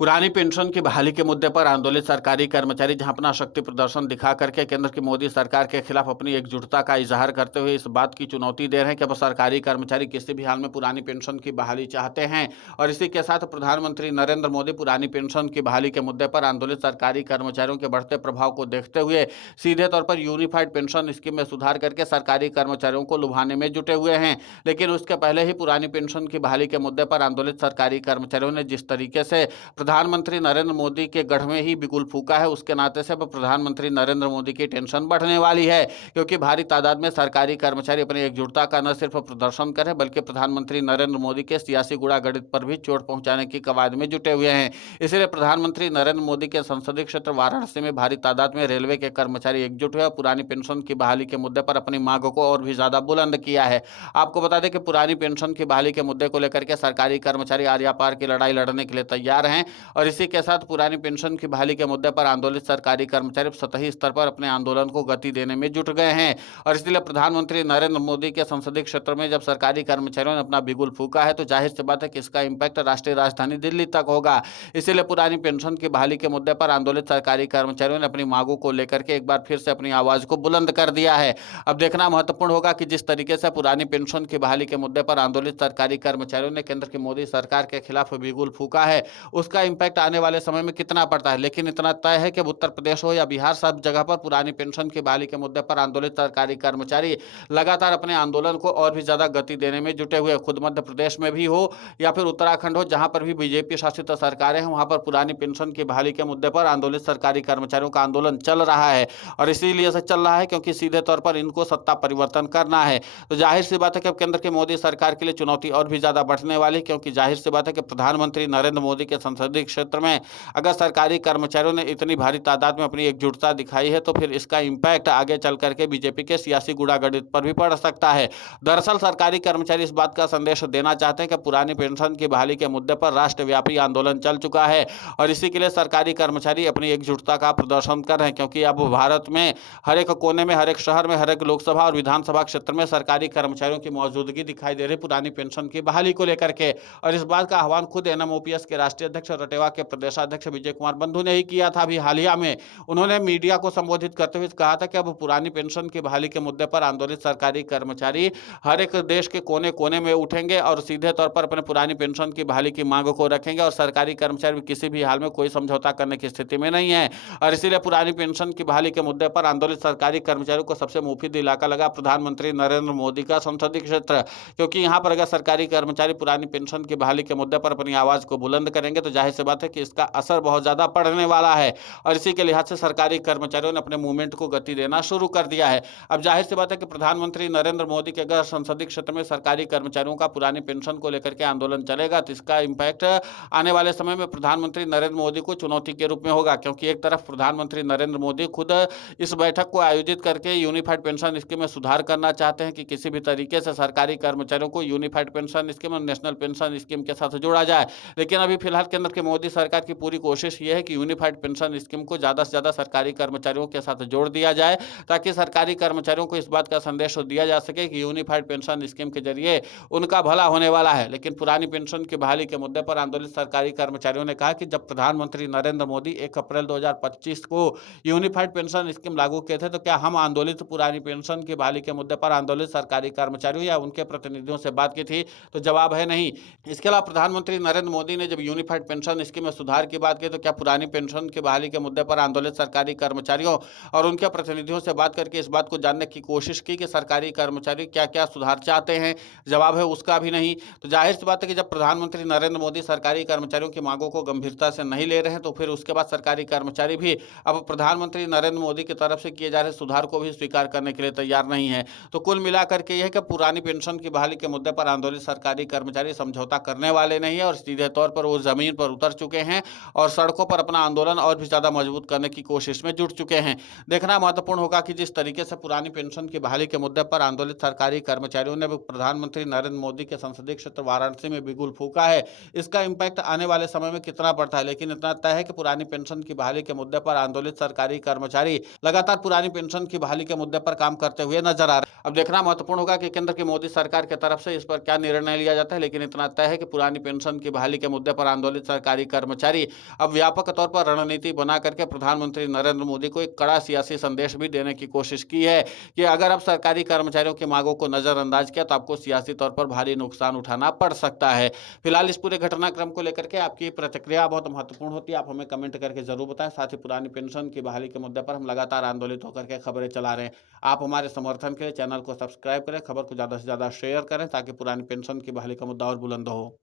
पुरानी पेंशन की बहाली के मुद्दे पर आंदोलित सरकारी कर्मचारी जहां अपना शक्ति प्रदर्शन दिखा करके केंद्र की मोदी सरकार के खिलाफ अपनी एकजुटता का इजहार करते हुए इस बात की चुनौती दे रहे हैं कि अब सरकारी कर्मचारी किसी भी हाल में पुरानी पेंशन की बहाली चाहते हैं। और इसी के साथ प्रधानमंत्री नरेंद्र मोदी पुरानी पेंशन की बहाली के मुद्दे पर आंदोलित सरकारी कर्मचारियों के बढ़ते प्रभाव को देखते हुए सीधे तौर पर यूनिफाइड पेंशन स्कीम में सुधार करके सरकारी कर्मचारियों को लुभाने में जुटे हुए हैं। लेकिन उसके पहले ही पुरानी पेंशन की बहाली के मुद्दे पर आंदोलित सरकारी कर्मचारियों ने जिस तरीके से प्रधानमंत्री नरेंद्र मोदी के गढ़ में ही बिगुल फूका है, उसके नाते से अब प्रधानमंत्री नरेंद्र मोदी की टेंशन बढ़ने वाली है, क्योंकि भारी तादाद में सरकारी कर्मचारी अपनी एकजुटता का न सिर्फ प्रदर्शन करें बल्कि प्रधानमंत्री नरेंद्र मोदी के सियासी गुड़ागड़ित पर भी चोट पहुंचाने की कवायद में जुटे हुए हैं। इसलिए प्रधानमंत्री नरेंद्र मोदी के संसदीय क्षेत्र वाराणसी में भारी तादाद में रेलवे के कर्मचारी एकजुट हुए और पुरानी पेंशन की बहाली के मुद्दे पर अपनी मांग को और भी ज्यादा बुलंद किया है। आपको बता दें कि पुरानी पेंशन की बहाली के मुद्दे को लेकर के सरकारी कर्मचारी आर्या पार की लड़ाई लड़ने के लिए तैयार हैं। और इसी के साथ पुरानी पेंशन की बहाली के मुद्दे पर आंदोलित सरकारी कर्मचारी सतही स्तर पर अपने आंदोलन को गति देने में जुट गए हैं। और इसलिए प्रधानमंत्री नरेंद्र मोदी के संसदीय क्षेत्र में जब सरकारी कर्मचारियों ने अपना बिगुल फूका है तो जाहिर सी बात है कि इसका इम्पैक्ट राष्ट्रीय राजधानी दिल्ली तक होगा। इसीलिए पुरानी पेंशन की बहाली के मुद्दे पर आंदोलित सरकारी कर्मचारियों ने अपनी मांगों को लेकर के एक बार फिर से अपनी आवाज को बुलंद कर दिया है। अब देखना महत्वपूर्ण होगा कि जिस तरीके से पुरानी पेंशन की बहाली के मुद्दे पर आंदोलित सरकारी कर्मचारियों ने केंद्र की मोदी सरकार के खिलाफ बिगुल फूका है, उसका इम्पैक्ट आने वाले समय में कितना पड़ता है। लेकिन इतना तय है कि उत्तर प्रदेश हो या बिहार, सब जगह पर पुरानी पेंशन की बहाली के मुद्दे पर आंदोलित सरकारी कर्मचारी लगातार अपने आंदोलन को और भी ज्यादा गति देने में जुटे हुए। खुद मध्य प्रदेश में भी हो या फिर उत्तराखंड हो, जहां पर भी बीजेपी शासित सरकारें हैं, वहां पर पुरानी पेंशन की बहाली के मुद्दे पर आंदोलित सरकारी कर्मचारियों का आंदोलन चल रहा है। और इसीलिए से चल रहा है क्योंकि सीधे तौर पर इनको सत्ता परिवर्तन करना है। तो जाहिर सी बात है कि अब केंद्र की मोदी सरकार के लिए चुनौती और भी ज्यादा बढ़ने वाली, क्योंकि जाहिर सी बात है कि प्रधानमंत्री नरेंद्र मोदी के संसदीय क्षेत्र में अगर सरकारी कर्मचारियों ने इतनी भारी तादाद में अपनी एकजुटता दिखाई है तो फिर इसका इम्पैक्ट आगे चल करके बीजेपी के सियासी गुड़ागड़ित पर भी पड़ सकता है। दरअसल सरकारी कर्मचारी इस बात का संदेश देना चाहते हैं कि पुरानी पेंशन की बहाली के मुद्दे पर राष्ट्रव्यापी आंदोलन चल चुका है और इसी के लिए सरकारी कर्मचारी अपनी एकजुटता का प्रदर्शन कर रहे हैं, क्योंकि अब भारत में हर एक कोने में, हर एक शहर में, हर एक लोकसभा और विधानसभा क्षेत्र में सरकारी कर्मचारियों की मौजूदगी दिखाई दे रही पुरानी पेंशन की बहाली को लेकर के। और इस बात का आह्वान खुद एनएमओपीएस के राष्ट्रीय अध्यक्ष रटेवा के प्रदेशाध्यक्ष विजय कुमार बंधु ने ही किया था। अभी हालिया में उन्होंने मीडिया को संबोधित करते हुए कहा था कि अब पुरानी पेंशन की बहाली के मुद्दे पर आंदोलित सरकारी कर्मचारी हर एक देश के कोने कोने में उठेंगे और सीधे तौर पर अपने पुरानी पेंशन की बहाली की मांग को रखेंगे और सरकारी कर्मचारी किसी भी हाल में कोई समझौता करने की स्थिति में नहीं है। और इसीलिए पुरानी पेंशन की बहाली के मुद्दे पर आंदोलित सरकारी कर्मचारियों को सबसे मुफीद इलाका लगा प्रधानमंत्री नरेंद्र मोदी का संसदीय क्षेत्र, क्योंकि यहाँ पर अगर सरकारी कर्मचारी पुरानी पेंशन की बहाली के मुद्दे पर अपनी आवाज को बुलंद करेंगे तो जाहिर सी बात है कि इसका असर बहुत ज्यादा पड़ने वाला है। और इसी के लिहाज से सरकारी कर्मचारियों ने अपने मूवमेंट को गति देना शुरू कर दिया है। अब जाहिर सी बात है कि प्रधानमंत्री नरेंद्र मोदी के अगर संसदीय क्षेत्र में सरकारी कर्मचारियों का पुरानी पेंशन को लेकर के आंदोलन चलेगा तो इसका इम्पैक्ट आने वाले समय में प्रधानमंत्री नरेंद्र मोदी को चुनौती के रूप में होगा, क्योंकि एक तरफ प्रधानमंत्री नरेंद्र मोदी खुद इस बैठक को आयोजित करके यूनिफाइड पेंशन स्कीम में सुधार करना चाहते हैं कि किसी भी तरीके से सरकारी कर्मचारियों को यूनिफाइड पेंशन स्कीम और नेशनल पेंशन स्कीम के साथ जोड़ा जाए। लेकिन अभी फिलहाल केंद्र की मोदी सरकार की पूरी कोशिश ये है कि यूनिफाइड पेंशन स्कीम को ज्यादा से ज्यादा सरकारी कर्मचारियों के साथ जोड़ दिया जाए, ताकि सरकारी कर्मचारियों को इस बात का संदेश दिया जा सके कि यूनिफाइड पेंशन स्कीम के जरिए उनका भला होने वाला है। लेकिन पुरानी पेंशन की बहाली के मुद्दे पर आंदोलित सरकारी कर्मचारियों ने कहा कि जब प्रधानमंत्री नरेंद्र मोदी 1 अप्रैल 2025 को यूनिफाइड पेंशन स्कीम लागू किए थे तो क्या हम आंदोलित पुरानी पेंशन की बहाली के मुद्दे पर आंदोलित सरकारी कर्मचारियों या उनके प्रतिनिधियों से बात की थी? तो जवाब है नहीं। इसके अलावा प्रधानमंत्री नरेंद्र मोदी ने जब यूनिफाइड पेंशन स्कीम में सुधार की बात की तो क्या पुरानी पेंशन की बहाली के मुद्दे पर आंदोलित सरकारी कर्मचारियों और उनके प्रतिनिधियों से बात करके इस बात को जानने की कोशिश की कि सरकारी कर्मचारी क्या क्या सुधार चाहते हैं? जवाब है उसका भी नहीं। तो जाहिर सी बात है कि जब प्रधानमंत्री नरेंद्र मोदी सरकारी कर्मचारियों की मांगों को गंभीरता से नहीं ले रहे हैं तो फिर उसके बाद सरकारी कर्मचारी भी अब प्रधानमंत्री नरेंद्र मोदी की तरफ से किए जा रहे सुधार को भी स्वीकार करने के लिए तैयार नहीं है। तो कुल मिलाकर के यह है कि पुरानी पेंशन की बहाली के मुद्दे पर आंदोलित सरकारी कर्मचारी समझौता करने वाले नहीं है और सीधे तौर पर वो जमीन पर उतर चुके हैं और सड़कों पर अपना आंदोलन और भी ज्यादा मजबूत करने की कोशिश में जुट चुके हैं। देखना महत्वपूर्ण होगा कि जिस तरीके से पुरानी पेंशन की बहाली के मुद्दे पर आंदोलित सरकारी कर्मचारियों ने प्रधानमंत्री नरेंद्र मोदी के संसदीय क्षेत्र वाराणसी में बिगुल फूका है, इसका इम्पैक्ट आने वाले समय में कितना पड़ता है। लेकिन इतना तय है कि पुरानी पेंशन की बहाली के मुद्दे पर आंदोलित सरकारी कर्मचारी लगातार पुरानी पेंशन की बहाली के मुद्दे पर काम करते हुए नजर आ रहे हैं। अब देखना महत्वपूर्ण होगा कि केंद्र की मोदी सरकार की तरफ से इस पर क्या निर्णय लिया जाता है। लेकिन इतना तय है कि पुरानी पेंशन की बहाली के मुद्दे पर आंदोलित सरकार सरकारी कर्मचारी अब व्यापक तौर पर रणनीति बना करके प्रधानमंत्री नरेंद्र मोदी को एक कड़ा सियासी संदेश भी देने की कोशिश की है कि अगर अब सरकारी कर्मचारियों की मांगों को नजरअंदाज किया तो आपको सियासी तौर पर भारी नुकसान उठाना पड़ सकता है। फिलहाल इस पूरे घटनाक्रम को लेकर के आपकी प्रतिक्रिया बहुत महत्वपूर्ण होती है, आप हमें कमेंट करके जरूर बताएं। साथ ही पुरानी पेंशन की बहाली के मुद्दे पर हम लगातार आंदोलित होकर के खबरें चला रहे हैं। आप हमारे समर्थन के लिए चैनल को सब्सक्राइब करें, खबर को ज्यादा से ज्यादा शेयर करें ताकि पुरानी पेंशन की बहाली का मुद्दा और बुलंद हो।